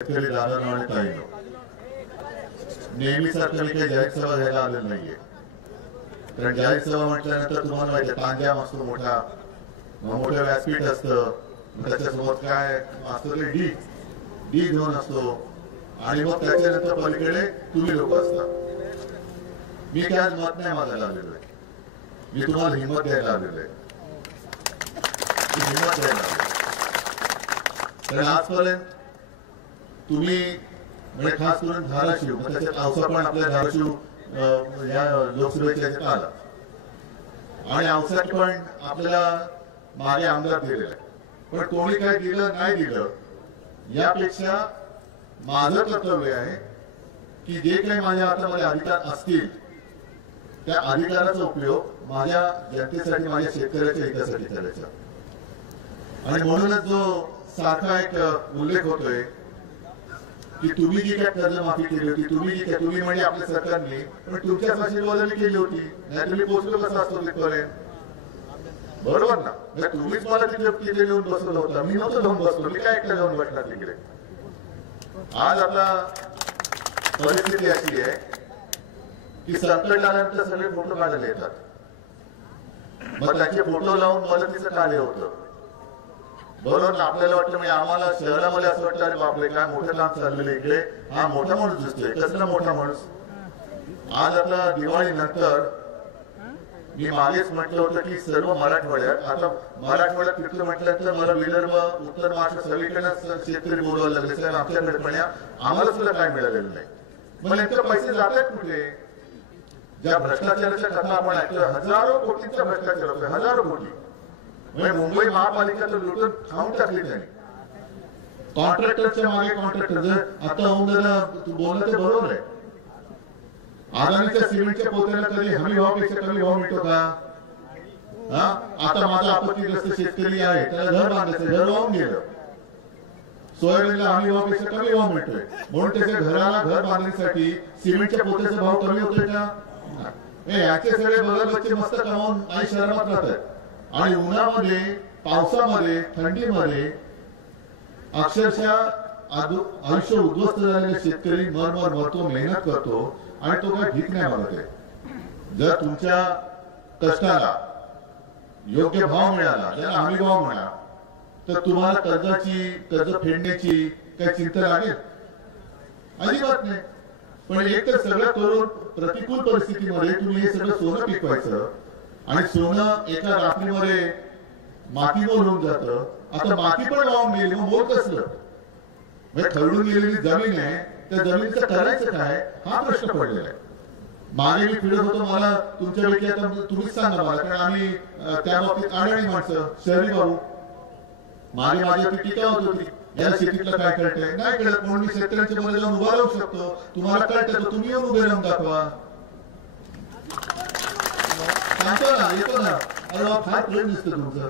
शेतकरी दादांनो आणि ताईंनो, नेहमीसारखं मी काही जाहीर सभा घ्यायला आलेलो नाहीये. कारण जाहीर सभा म्हटल्यानंतर तुम्हाला माहिती आहे तांजाम असतो मोठा, मोठं व्यासपीठ असतं, त्याच्यासोबत काय असतं ते डी झोन असतो आणि मग त्याच्यानंतर पलीकडे तुम्ही लोक असता. मी काय आज मत नाही मागायला आलेलो आहे, मी तुम्हाला हिंमत द्यायला आलेलो आहे. हिंमत द्यायला आलेलो कारण आजपर्यंत तुम्ही म्हणजे खास करून धाराशिव, त्याच्यात औसा पण आपल्या धाराशिव या लोकसभेच्या याच्यात आला आणि औसात पण आपल्याला मागे आमदार दिलेला आहे. पण कोणी काय दिलं नाही दिलं यापेक्षा माझं कर्तव्य आहे की जे काही माझ्या हातामध्ये अधिकार असतील त्या अधिकाराचा उपयोग माझ्या जनतेसाठी, माझ्या शेतकऱ्याच्या हितासाठी करायचा. आणि म्हणूनच जो सारखा एक उल्लेख होतोय की तुम्ही जी काय कर्जमाफी केली होती, तुम्ही म्हणजे आपल्या सरकारने, पण तुमच्याच आशीर्वादाने केली होती, नाही तुम्ही पोहोचलो कसं असतो तिथपर्यंत, बरोबर ना? तुम्हीच मला तिथे येऊन बसवलं होतं, मी नव्हतं जाऊन बसलो, मी काय एकटा जाऊन बसणार तिकडे. आज आता परिस्थिती अशी आहे की संकट आल्यानंतर सगळे फोटो काढायला येतात, मग त्याचे फोटो लावून मदतीचं कार्य होतं, बरोबर ना? आपल्याला वाटलं म्हणजे आम्हाला शहरामध्ये असं वाटलं अरे बापरे काय मोठं काम चाललेलं इकडे, हा मोठा माणूस दिसतोय, कसला मोठा माणूस. आज आता दिवाळी नंतर मी मागेच म्हटलं होतं की सर्व मराठवाड्यात, आता मराठवाड्यात पिकलं म्हटल्यानंतर मला विदर्भ, उत्तर महाराष्ट्र सगळीकडे शेतकरी बोलवायला लागले, साहेब आमच्याकडे पण आम्हाला सुद्धा काय मिळालेलं नाही. मग नेमकं पैसे जात आहेत कुठे? ज्या भ्रष्टाचाराच्या कथा आपण ऐकतो, हजारो कोटींचा भ्रष्टाचार होतोय, हजारो कोटी. मुंबई महापालिका तर लुटून खाऊन टाकली त्यांनी, कॉन्ट्रॅक्टरच्या मागे कॉन्ट्रॅक्टर. आता होऊन तू बोललं ते बरोबर आहे. अदानीच्या सिमेंटच्या पोत्याला कधी हमी भावापेक्षा कमी भाव मिळतो का? आता माझा आपत्तीग्रस्त शेतकरी आहे, त्याला घर बांधायचं, घर वाहून गेलं, सोयाबीनला हमी भावापेक्षा कमी भाव मिळतोय, म्हणून त्याच्या घराला घर बांधण्यासाठी सिमेंटच्या पोत्याचा भाव कमी होतोय का? याचे सगळे बघत बच्चे मस्त कमावून आई शहरात राहतात आणि उन्हामध्ये, पावसामध्ये, थंडीमध्ये अक्षरशः आयुष्य उद्ध्वस्त झालेले शेतकरी मरतो, मेहनत करतो आणि तो काय भीक नाही मागत आहे. जर तुमच्या कष्टाला योग्य भाव मिळाला, ज्याला हमी भाव म्हणा, तर तुम्हाला कर्ज फेडण्याची काही चिंता लागेल? अजिबात नाही. पण एक तर सगळं करून प्रतिकूल परिस्थितीमध्ये तुम्ही हे सगळं सोनं पिकवायचं आणि सोनं एका रात्रीमध्ये माती मोल होऊन जातं. आता माती पण वाहून गेली, मग मोल कसलं? म्हणजे खरडून गेलेली जमीन आहे, त्या जमिनीचं करायचं काय हा प्रश्न पडलेला आहे. मागे मी फिरत होतो, मला तुमच्यापैकी आता तुम्हीच सांगा मला, कारण आम्ही त्या बाबतीत आढळणी माणसं, शहरी भाऊ. मागे माझ्यावरती टीका होत होती, या शेतीतलं काय कळतंय, नाही कळत, म्हणून मी शेतकऱ्यांच्या मध्ये जाऊन उभा राहू शकतो, तुम्हाला कळतं तर तुम्ही येऊन उभे राहून दाखवा. सांगतो ना, येतो ना. अरे बाबा फार प्रेम दिसतं तुमचं.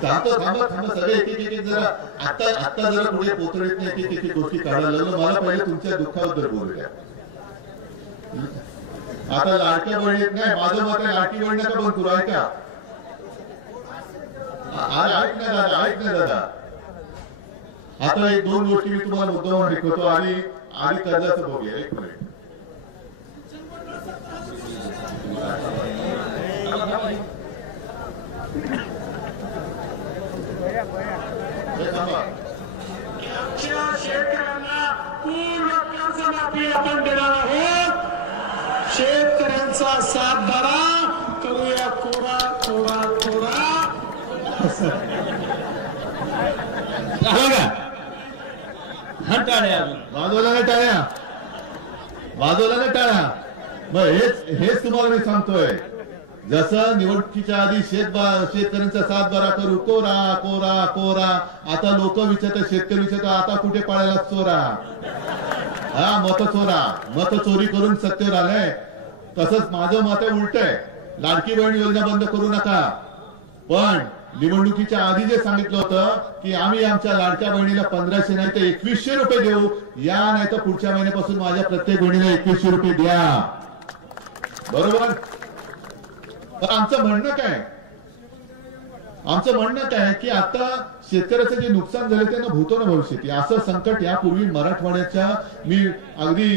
सांगतो, थांबा सगळे एक जरा आता जरा पुढे पोतळीत नाही एक गोष्टी काढायला लागलो. मला पहिले तुमच्या दुःखाबद्दल बोलूया. आता लाडक्या बहिणीत नाही, माझं मत आहे लाडकी बहीण नका बंद करू, ऐका. ऐक ना दादा, आता एक दोन गोष्टी मी तुम्हाला मुद्दाम शिकवतो. आधी कर्जाचं बघूया. एक मिनिट. शेतकऱ्यांना पूर्ण कर्जमाफी आपण देणार आहोत. शेतकऱ्यांचा सातबारा करूया कोरा. वाजवला नाही टाळ्या. मग हेच तुम्हाला मी सांगतोय. जसं निवडणुकीच्या आधी शेतकऱ्यांचा सातबारा करू, कोरा. आता लोक विचारतात, शेतकरी विचारतात, आता कुठे पळायला चोरा? मत चोरी करून सत्तेवर आलंय. तसंच माझं मत आहे उलट आहे. लाडकी बहीण योजना बंद करू नका, पण निवडणुकीच्या आधी जे सांगितलं होतं की आम्ही आमच्या लाडक्या बहिणीला 1500 नाही तर 2100 रुपये देऊ, या नाही तर पुढच्या महिन्यापासून माझ्या प्रत्येक बहिणीला 2100 रुपये द्या, बरोबर? तर आमचं म्हणणं काय, आमचं म्हणणं काय की आता शेतकऱ्याचं जे नुकसान झालं त्यांना भूतो न भविष्यती असं संकट यापूर्वी मराठवाड्याच्या मी अगदी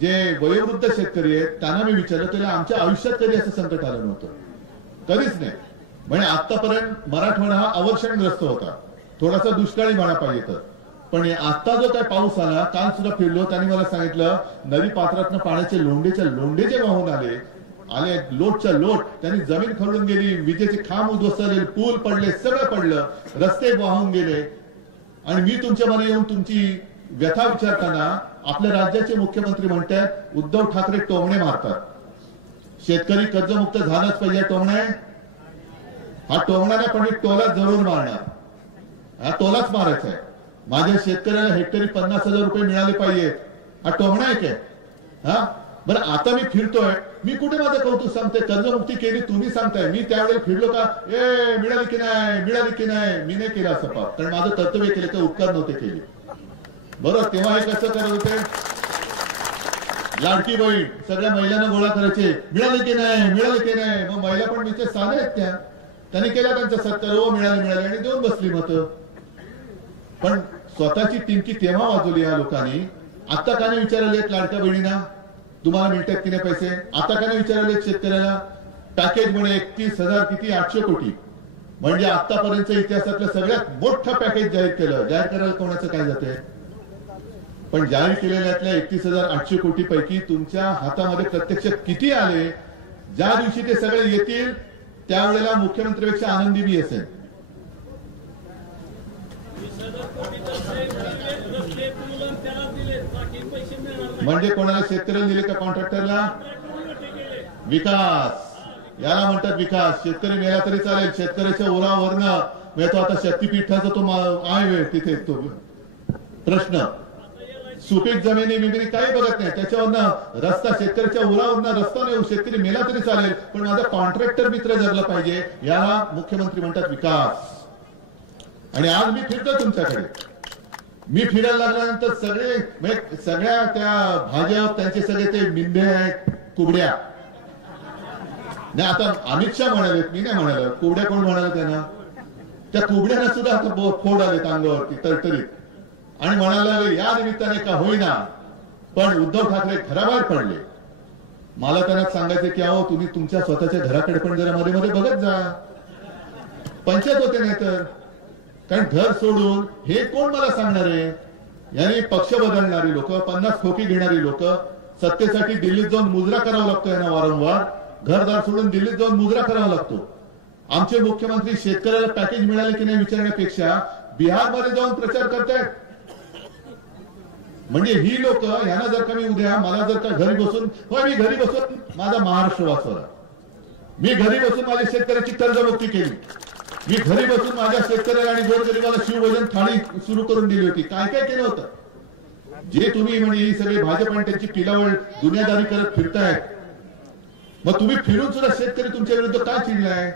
जे वयोवृद्ध शेतकरी आहेत त्यांना मी विचारलं तरी आमच्या आयुष्यात कधी असं संकट आलं नव्हतं, कधीच नाही. म्हणजे आतापर्यंत मराठवाडा हा अवर्षणग्रस्त होता, थोडासा दुष्काळी म्हणा पाहिजे तर. पण आता जो काय पाऊस आला, काल सुद्धा फिरलो, त्यांनी मला सांगितलं नदी पात्रातनं पाण्याचे लोंढे जे वाहून आले लोटच्या लोट, त्यांनी जमीन खरडून गेली, विजेचे खांब उद्ध्वस्त, पूल पडले, सगळं पडलं, रस्ते वाहून गेले. आणि मी तुमच्या मध्ये येऊन तुमची व्यथा विचारताना आपल्या राज्याचे मुख्यमंत्री म्हणतात उद्धव ठाकरे टोमणे मारतात. शेतकरी कर्जमुक्त झालाच पाहिजे. टोमणे हा टोमणा नाही पण टोला जरूर मारणार, हा टोलाच मारायचा आहे. माझ्या शेतकऱ्याला हेक्टरी 50,000 रुपये मिळाले पाहिजेत, हा टोमणा आहे काय? हा बरं, आता मी फिरतोय, मी कुठे माझं कौतुक सांगतोय, कर्जमुक्ती केली तुम्ही सांगताय, मी त्यावेळेला फिरलो का मिळाली की नाही, मी नाही केलं असं पाप, कारण माझं कर्तव्य केलं तर उपकार नव्हते केले. बरोबर, तेव्हा हे कसं करत होते, लाडकी बहीण सगळ्या महिलांना गोळा करायचे, मिळाले की नाही, मग महिला पण विचार साधे आहेत त्या, त्यांनी केला त्यांचा सत्कार, हो मिळाले आणि देऊन बसली मत. पण स्वतःची टिमकी तेव्हा वाजवली या लोकांनी. आता का नाही विचारले लाडक्या बहिणींना तुम्हाला मिळतात की नाही पैसे? आता का नाही विचारले शेतकऱ्याला? पॅकेज म्हणे 31,000 किती 800 कोटी, म्हणजे आतापर्यंत इतिहासातलं सगळ्यात मोठं पॅकेज जाहीर केलं. जाहीर करायला कोणाचं काय जाते? पण जाहीर केलेल्यातल्या 31,800 कोटी पैकी तुमच्या हातामध्ये प्रत्यक्ष किती आले? ज्या दिवशी ते सगळे येतील त्यावेळेला मुख्यमंत्र्यापेक्षा आनंदी मी असेल. म्हणजे कोणाला शेतकऱ्याला दिले का कॉन्ट्रॅक्टरला? विकास याला म्हणतात विकास. शेतकरी मेला तरी चालेल, शेतकऱ्याच्या ओलावरनं मिळतो. आता शक्तीपीठाचा तो आहे तिथे तो प्रश्न, सुपीक जमिनी बिमिनी काही बघत नाही, त्याच्यावरनं रस्ता शेतकऱ्याच्या ओलावरनं रस्ता नाही, शेतकरी मेला तरी चालेल पण माझा कॉन्ट्रॅक्टर मित्र जगला पाहिजे, याला मुख्यमंत्री म्हणतात विकास. आणि आज मी फिरतो तुमच्याकडे, मी फिरायला लागल्यानंतर सगळ्या त्या भाजप त्यांचे सगळे ते मिंदे आहेत, कुबड्या नाही. आता अमित शहा म्हणाले, मी नाही म्हणाल, कुबड्या कोण म्हणाले त्यांना? त्या कुबड्यांना सुद्धा आता फोड आले अंगावरती तरतरीत, आणि म्हणायला या निमित्ताने का होईना पण उद्धव ठाकरे घराबाहेर पडले. मला त्यांना सांगायचं की अहो तुम्ही तुमच्या स्वतःच्या घराकडे पण जरा मध्ये मध्ये बघत जा, पंचायत होते नाही तर. कारण घर सोडून हे कोण मला सांगणार आहे? यानी पक्ष बदलणारी लोक, 50 खोकी घेणारी लोक, सत्तेसाठी दिल्लीत जाऊन मुजरा करावा लागतो यांना वारंवार, घरदार सोडून दिल्लीत जाऊन मुजरा करावा लागतो. आमचे मुख्यमंत्री शेतकऱ्याला पॅकेज मिळाले की नाही विचारण्यापेक्षा बिहारमध्ये जाऊन प्रचार करतायत. म्हणजे ही लोक, यांना जर का मी उद्या मला जर का घरी बसून मी घरी बसून माझा महाराष्ट्र वाचवला, मी घरी बसून माझ्या शेतकऱ्याची कर्जमुक्ती केली, मी घरी बसून माझ्या शेतकऱ्याला आणि गोरगरिबाला शिवभोजन थाळी सुरू करून दिली होती, काय काय केलं होतं? जे तुम्ही म्हणजे ही सगळे भाजप आणि त्यांची पिलावळ दुनियादारी करत फिरतायत, मग तुम्ही फिरून सुद्धा शेतकरी तुमच्या विरुद्ध काय चिडलाय?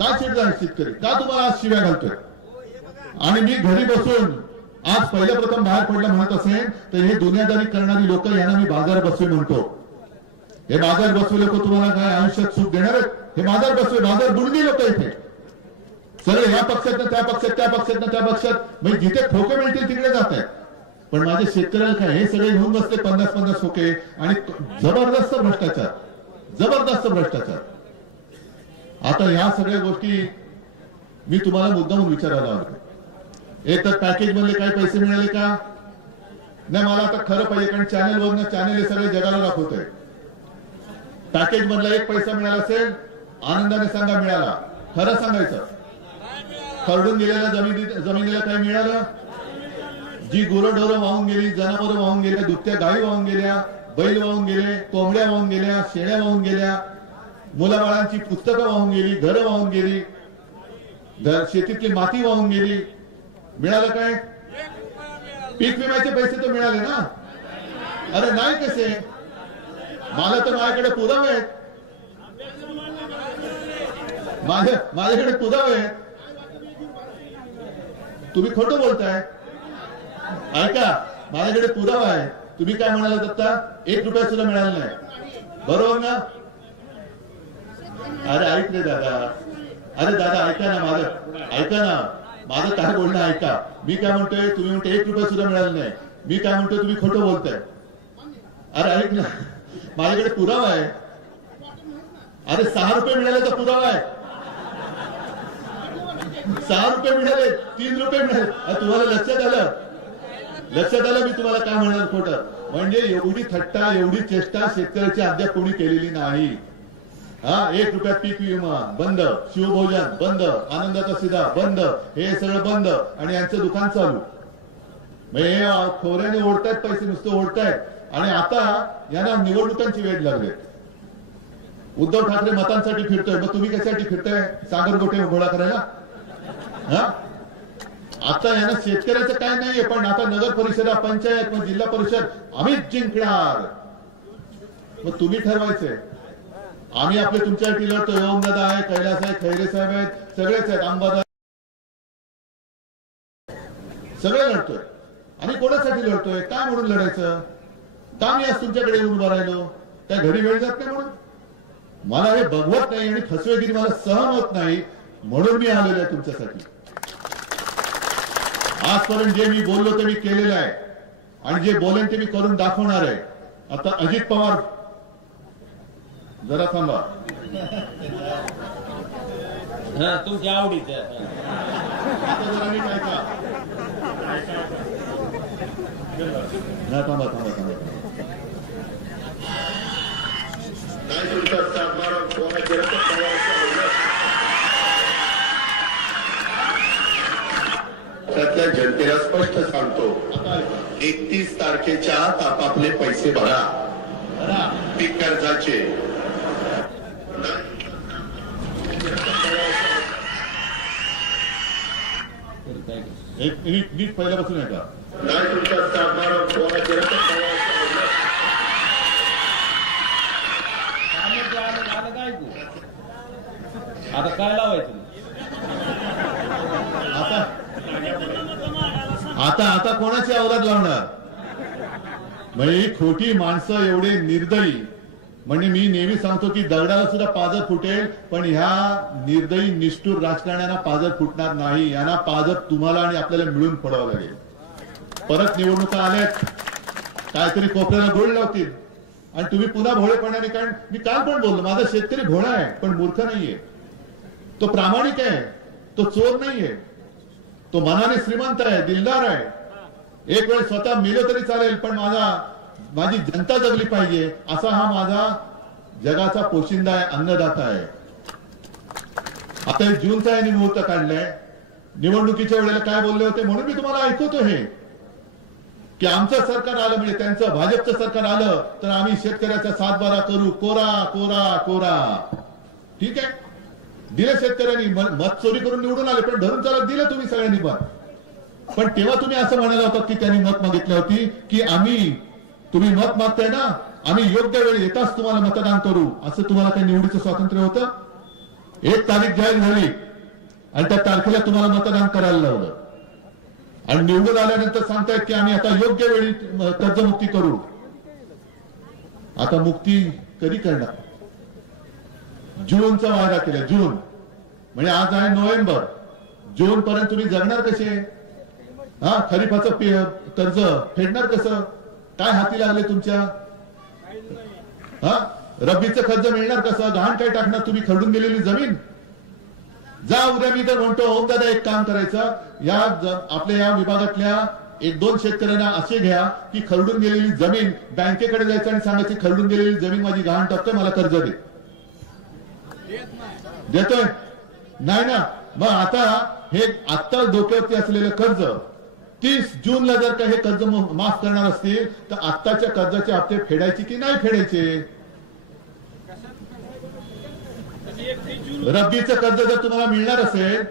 काय चिडलाय शेतकरी? का तुम्हाला आज शिव्या घालतोय? आणि मी घरी बसून आज पहिल्या प्रथम बाहेर पडलं म्हणत असेल तर हे दुनियादारी करणारी लोक यांना मी बाजार बसवे म्हणतो. हे बाजार बसवे लोक तुम्हाला काय आयुष्यात सुख देणार आहेत? हे बाजार बसवे, बाजार बुडणी लोक इथे सगळे या पक्षात त्या पक्षात, त्या पक्षात त्या पक्षात, म्हणजे जिथे खोके मिळतील तिकडे जात आहेत. पण माझ्या शेतकऱ्याला काय हे सगळे घेऊन बसले 50-50 खोके, आणि जबरदस्त भ्रष्टाचार, जबरदस्त भ्रष्टाचार. आता या सगळ्या गोष्टी मी तुम्हाला मुद्दामून विचारायला आलो. एक तर पॅकेज मधले काही पैसे मिळाले का नाही? मला आता खरं पाहिजे, कारण चॅनेलवरनं चॅनेल हे सगळे जगाला दाखवतोय. पॅकेज मधला एक पैसा मिळाला असेल आनंदाने सांगा मिळाला. खरं सांगायचं, खरडून गेलेल्या जमिनीला काही मिळालं? जी गुरंढोरं वाहून गेली, जनावरं वाहून गेल्या, दुभत्या गायी वाहून गेल्या, बैल वाहून गेले, कोंबड्या वाहून गेल्या, शेळ्या वाहून गेल्या, मुलाबाळांची पुस्तकं वाहून गेली, घरं वाहून गेली, शेतीतली माती वाहून गेली, मिळालं काय? पीक विम्याचे पैसे तर मिळाले ना? अरे नाही कसे? मला तर माझ्याकडे पुरावे आहेत, माझ्याकडे पुरावे आहेत. तुम्ही खोटं बोलताय. ऐका, माझ्याकडे पुरावा आहे. तुम्ही काय म्हणालात आता? 1 रुपया सुद्धा मिळाला नाही, बरोबर ना? अरे ऐक रे दादा, अरे दादा ऐका ना माझं, ऐका ना माझं काय बोलणं ऐका. मी काय म्हणतोय, तुम्ही म्हणते 1 रुपया सुद्धा मिळाला नाही. मी काय म्हणतोय, तुम्ही खोटं बोलताय. अरे ऐक ना, माझ्याकडे पुरावा आहे. अरे 6 रुपये मिळाले तर पुरावा आहे. 6 रुपये मिळाले, 3 रुपये मिळाले. तुम्हाला लक्षात आलं, लक्षात आलं मी तुम्हाला काय म्हणणार खोटं. म्हणजे एवढी थट्टा, एवढी चेष्टा शेतकऱ्याची अद्याप कोणी केलेली नाही. हा 1 रुपयात पीक विमा बंद, शिवभोजन बंद, आनंदाचा सिधा बंद, हे सगळं बंद आणि यांचं दुकान चालू. म्हणजे खोऱ्याने ओढतायत पैसे, नुसतं ओढतायत. आणि आता यांना निवडणुकांची वेळ लागली. उद्धव ठाकरे मतांसाठी फिरतोय, मग तुम्ही कशासाठी फिरताय? सागर गोटे गोळा करायला. हा आता यांना शेतकऱ्याचं काय नाहीये, पण आता नगर परिषद, पंचायत, मग जिल्हा परिषद आम्हीच जिंकणार. मग तुम्ही ठरवायचंय. आम्ही आपले तुमच्यासाठी लढतोय. ओमदादा आहे, कैलास आहे, खैरे साहेब आहेत, सगळेच आहेत, अंबादा, सगळे लढतोय. आणि कोणासाठी लढतोय, काय म्हणून लढायचं? का मी आज तुमच्याकडे येऊन उभा राहिलो? काय घरी वेळ जात नाही म्हणून? मला हे बघवत नाही आणि फसवेगिरी मला सहन होत नाही, म्हणून मी आलेलो आहे तुमच्यासाठी. आजपर्यंत जे मी बोललो ते मी केलेलं आहे आणि जे बोलेन ते मी करून दाखवणार आहे. आता अजित पवार, जरा थांबा. तुमच्या आवडीचं थांबा थांबा थांबा. त्यातल्या जनतेला स्पष्ट सांगतो, 31 तारखेच्या आत आपापले पैसे भरा पीक कर्जाचे. नीट पहिल्यापासून आहे का? नाही तुमचा सातबारा कोणाची रक्कम आता काय लावायचं? आता आता कोणाची अवलाद लावणार? म्हणजे खोटी माणसं एवढे निर्दयी. म्हणजे मी नेहमी सांगतो की दगडाला सुद्धा पाजर फुटेल, पण ह्या निर्दयी निष्ठुर राजकारण्यांना पाजर फुटणार नाही. यांना पाजर तुम्हाला आणि आपल्याला मिळून फोडावं लागेल. परत निवडणुका आल्यात, काहीतरी कोपऱ्याला गोळ लावतील आणि तुम्ही पुन्हा भोळेपणाने. कारण मी काल पण बोललो, माझा शेतकरी भोळा आहे पण मूर्ख नाहीये. तो प्रामाणिक आहे, तो चोर नाहीये, तो मनाने श्रीमंत आहे, दिलदार आहे. एक वेळ स्वतः मेलो तरी चालेल, पण माझी जनता जगली पाहिजे असा हा माझा जगाचा पोशिंदा आहे, अन्नदाता आहे. आता जूनचा यांनी मुहूर्त काढलाय. निवडणुकीच्या वेळेला काय बोलले होते म्हणून मी तुम्हाला ऐकवतो हे, की आमचं सरकार आलं म्हणजे त्यांचं भाजपचं सरकार आलं तर आम्ही शेतकऱ्याचा सातबारा करू, कोरा कोरा कोरा. ठीक आहे, दिले शेतकऱ्यांनी, मत चोरी करून निवडून आले, पण धरून चालत दिलं तुम्ही सगळ्यांनी. पण तेव्हा तुम्ही असं म्हणाला होता की त्यांनी मत मागितली होती की तुम्ही मत मागताय ना, आम्ही योग्य वेळी येताच तुम्हाला मतदान करू. असं तुम्हाला काही निवडीचं स्वातंत्र्य होतं? 1 तारीख जाहीर झाली आणि त्या तारखेला तुम्हाला मतदान करायला लावलं आणि निवडून आल्यानंतर सांगतायत की आम्ही आता योग्य वेळी कर्जमुक्ती करू. आता मुक्ती कधी करणार? जूनचा वायदा केला. जून म्हणजे आज आहे नोव्हेंबर. जून पर्यंत तुम्ही जगणार कसे? हा खरीपाचं कर्ज फेडणार कसं? काय हाती लागले तुमच्या? हा रब्बीचं कर्ज मिळणार कसं? गहाण काय टाकणार तुम्ही? खरडून गेलेली जमीन. जा उद्या मी तर म्हणतो ओमदादा एक काम करायचं, आपल्या या विभागातल्या 1-2 शेतकऱ्यांना असे घ्या की खरडून गेलेली जमीन बँकेकडे जायचं आणि सांगायची खरडून गेलेली जमीन माझी गहाण टाकतोय, मला कर्ज दे. देतोय नाही ना? मग आता डोक्यावरती असलेलं कर्ज 30 जूनला जर का हे कर्ज माफ करणार असतील तर आत्ताच्या कर्जाचे हप्ते फेडायचे की नाही फेडायचे? रब्बीचं कर्ज जर तुम्हाला मिळणार असेल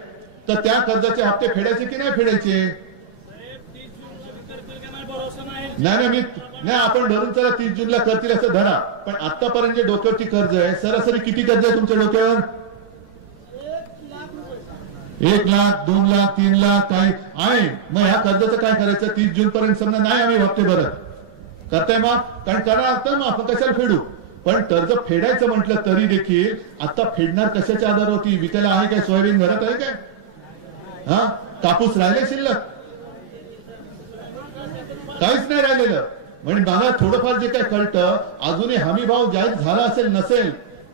तर त्या कर्जाचे हप्ते फेडायचे की नाही फेडायचे? नाही आपण धरून चला 30 जूनला करतील असं धरा, पण आतापर्यंत जे डोक्यावरची कर्ज आहे, सरासरी किती कर्ज आहे तुमच्या डोक्यावर? 1 लाख, 2 लाख, 3 लाख काही आहे. मग ह्या कर्जाचं काय करायचं? 30 जून पर्यंत समजा नाही आम्ही हप्ते भरत, करताय मग? कारण करा मग आपण कशाला फेडू? पण कर्ज फेडायचं म्हटलं तरी देखील आता फेडणार कशाच्या आधारावरती? विकायला आहे काय? सोयाबीन घरात आहे काय? हा, कापूस राहिले शिल्लक? काहीच नाही राहिलेलं. म्हणजे मला थोडंफार जे काय कळतं, अजूनही हमी भाव जाहीर झाला असेल नसेल,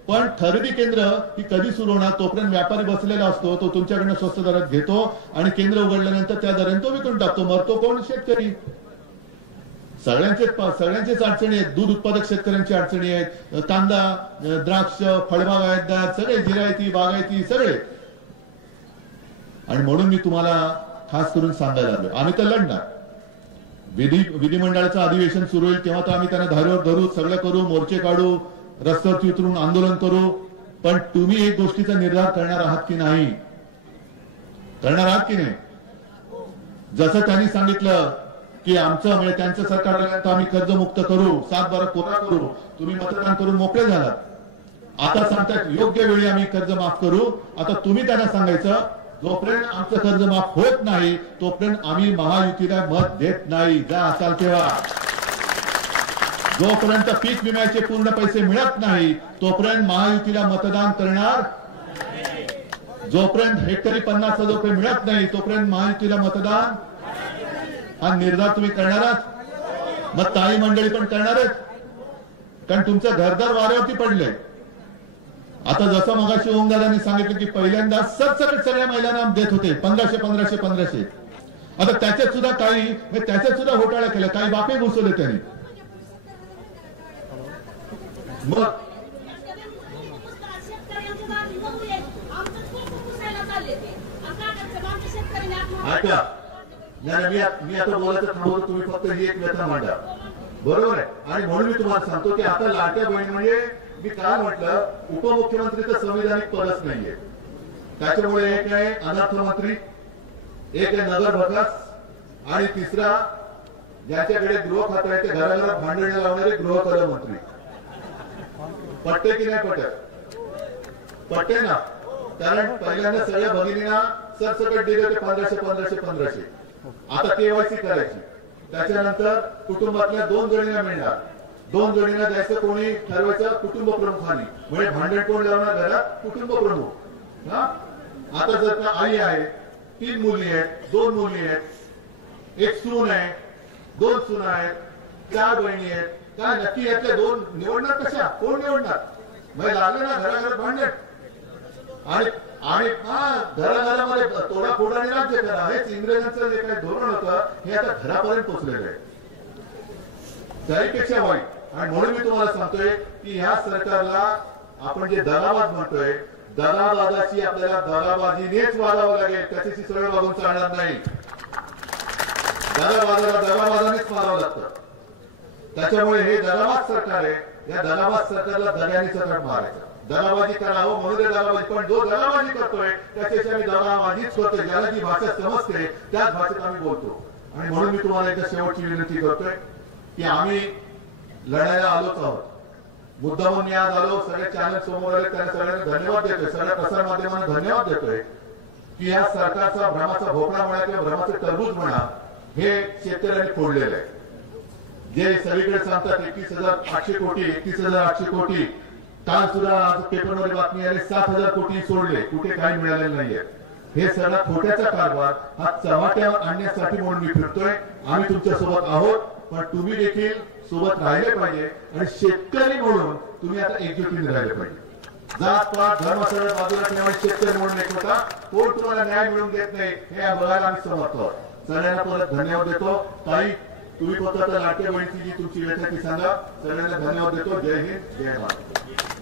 पण खरेदी केंद्र ही कधी सुरू होणार? तोपर्यंत व्यापारी बसलेला असतो, तो तुमच्याकडनं स्वस्त दरात घेतो आणि केंद्र उघडल्यानंतर त्या दराने तो विकून टाकतो. मरतो कोण? शेतकरी. सगळ्यांचेच अडचणी आहेत. दूध उत्पादक शेतकऱ्यांची अडचणी आहेत, कांदा, द्राक्ष, फळबागायतदार सगळे, जिरायती, बागायती सगळे. आणि म्हणून मी तुम्हाला खास करून सांगायला आलो, आम्ही तर लढणार. विधिमंडळाचं अधिवेशन सुरू होईल तेव्हा तर आम्ही त्यांना धारेवर धरू, सगळं करू, मोर्चे काढू, रस्त्यावरती उतरून आंदोलन करू. पण तुम्ही एक गोष्टीचा निर्धार करणार आहात की नाही? करणार आहात की नाही? जसं त्यांनी सांगितलं की आमचं म्हणजे त्यांचं सरकार आल्यानंतर आम्ही कर्जमुक्त करू, 7-12 कोरा करू, तुम्ही मतदान करून मोकळे झालात. आता सांगतात योग्य वेळी आम्ही कर्ज माफ करू. आता तुम्ही त्यांना सांगायचं जोपर्यंत आमचं कर्ज माफ होत नाही तोपर्यंत आम्ही महायुतीला मत देत नाही. जा असाल तेव्हा. जोपर्यंत पीक विम्याचे पूर्ण पैसे मिळत नाही तोपर्यंत महायुतीला मतदान करणार. जोपर्यंत हेक्टरी 50,000 रुपये मिळत नाही तोपर्यंत महायुतीला मतदान. हा निर्धार तुम्ही करणारच. मग ताई मंडळी पण करणारच, कारण तुमचं घरदार वाऱ्यावरती पडलंय. आता जसं मगाशी ओमदादांनी सांगितलं की पहिल्यांदा सरसकट सगळ्या महिलांना देत होते 1500. आता त्याच्यात सुद्धा घोटाळा केला, काही बापे घुसवले त्यांनी. मग मी आता बोलायचं थांबवतो, तुम्ही फक्त ही एक व्यथा मांडा. बरोबर आहे. आणि म्हणून मी तुम्हाला सांगतो की आता लाडक्या बहीण म्हणजे मी काय म्हटलं, उपमुख्यमंत्रीचं संविधानिक पदच नाहीये. त्याच्यामुळे एक आहे अनाथ मंत्री, एक आहे नगर विकास आणि तिसरा ज्याच्याकडे गृह खातं आहे ते घराघरात भांडण लावणारे गृहकर मंत्री. पट्टे की नाही पटत? पट्टे ना. कारण पहिल्यांदा सगळ्या भगिनींना सरसकट दिले होते 1500. आता केवायसी करायची. त्याच्यानंतर कुटुंबातल्या 2 जणींना मिळणार. 2 जणींना द्यायचं कोणी ठरवायचं? कुटुंब प्रमुखांनी. म्हणजे भांडण कोण लावणार घरात? कुटुंब प्रमुख. आता जर का आई आहे, 3 मुली आहेत, 2 मुली आहेत, 1 सून आहे, 2 सुना आहेत, 4 बहिणी आहेत. काय नक्की यातल्या 2 निवडणार? कशा? कोण निवडणार? मग लागलं ना घराघरात भांडण. आणि घराघरामध्ये तोडाफोडाने राज्य करा, हेच इंग्रजांचं जे काही धोरण होतं हे आता घरापर्यंत पोहोचलेलं आहे. त्याहीपेक्षा वाईट. आणि म्हणून मी तुम्हाला सांगतोय की ह्या सरकारला आपण जे दगाबाज म्हणतोय, दगाबाजाची आपल्याला दगाबाजीनेच वागावं लागेल. त्याच्याशी सरळ वागून चालणार नाही. दगाबाजाला दगाबाजानेच मारावं लागतं. त्याच्यामुळे हे दगाबाज सरकार आहे. या दगाबाज सरकारला दगाने सरकार मारायचं. दगाबाजी करावं म्हणून दगाबाजी. पण जो दगाबाजी करतोय त्याच्याशी आम्ही दगाबाजीच करतोय. ज्याला जी भाषा समजते त्याच भाषेत आम्ही बोलतो. आणि म्हणून मी तुम्हाला एकदा शेवटची विनंती करतोय की आम्ही लढायला आलोच आहोत. मुद्दामून मी आज आलो, सगळे चॅनल समोर आले, त्यांना सगळ्यांना धन्यवाद देतोय, सगळ्या प्रसार माध्यमांना धन्यवाद देतोय की या सरकारचा भ्रमाचा भोपळा म्हणा किंवा भ्रमाचं टरबूज म्हणा हे शेतकऱ्यांनी फोडलेलं आहे. जे सगळीकडे सांगतात 21,800 कोटी 31,800 कोटी. काल सुद्धा आज पेपरमध्ये बातमी आली 7,000 कोटी सोडले, कुठे काही मिळालेलं नाहीये. हे सगळा खोट्याचा कारभार हा चव्हाट्यावर आणण्यासाठी म्हणून मी फिरतोय. आम्ही तुमच्या सोबत आहोत, पण तुम्ही देखील सोबत राहिले पाहिजे. आणि शेतकरी म्हणून तुम्ही आता एकजुटीने राहिले पाहिजे. जात पात धर्म सगळं बाजूला ठेवून शेतकरी म्हणून एक होता. कोण तुम्हाला न्याय मिळवून देत नाही हे बघायला आम्ही समर्थ आहोत. सगळ्यांना परत धन्यवाद देतो. ताई तुम्ही फक्त लाडक्या बहिणीची जी तुमची व्यथा ती सांगा. सगळ्यांना धन्यवाद देतो. जय हिंद, जय महाराष्ट्र.